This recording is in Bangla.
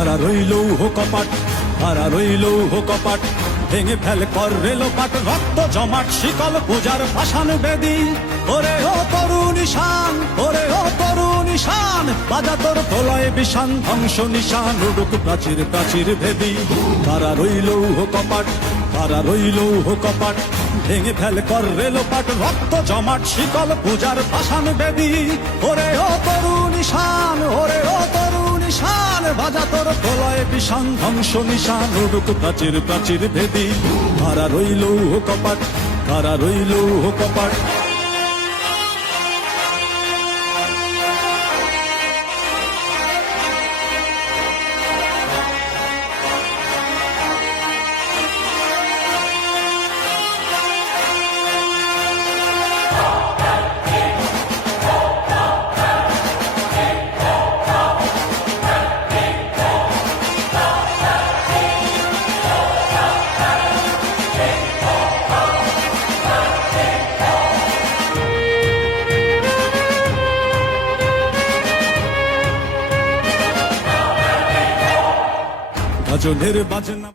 কারা রইল কপাট, কারা রইল কপাট, ভেঙে ফেল কর রেলোপাট, রক্ত জমাট শিকল পূজার পাষাণ বেদী। ওরে ও তরুণ ঈশান, ওরে ও তরুণ ঈশান, বাজা তোর প্রলয় বিষান, ধ্বংস নিশান উড়ুক প্রাচীর প্রাচীর ভেদী। কারা রইল কপাট, কারা রইল কপাট, ভেঙে ফেল কর রেলোপাট, রক্ত জমাট শিকল পূজার পাষাণ বেদী। ওরে ও তরুণ ঈশান, ওরে ও তরুণ ঈশান, বাজা তোর প্রলয় বিষান, ধ্বংস নিশান উড়ুক প্রাচীর প্রাচীর ভেদী। কারা রইল কপাট, কারা রইল কপাট। গাজনের বাজনা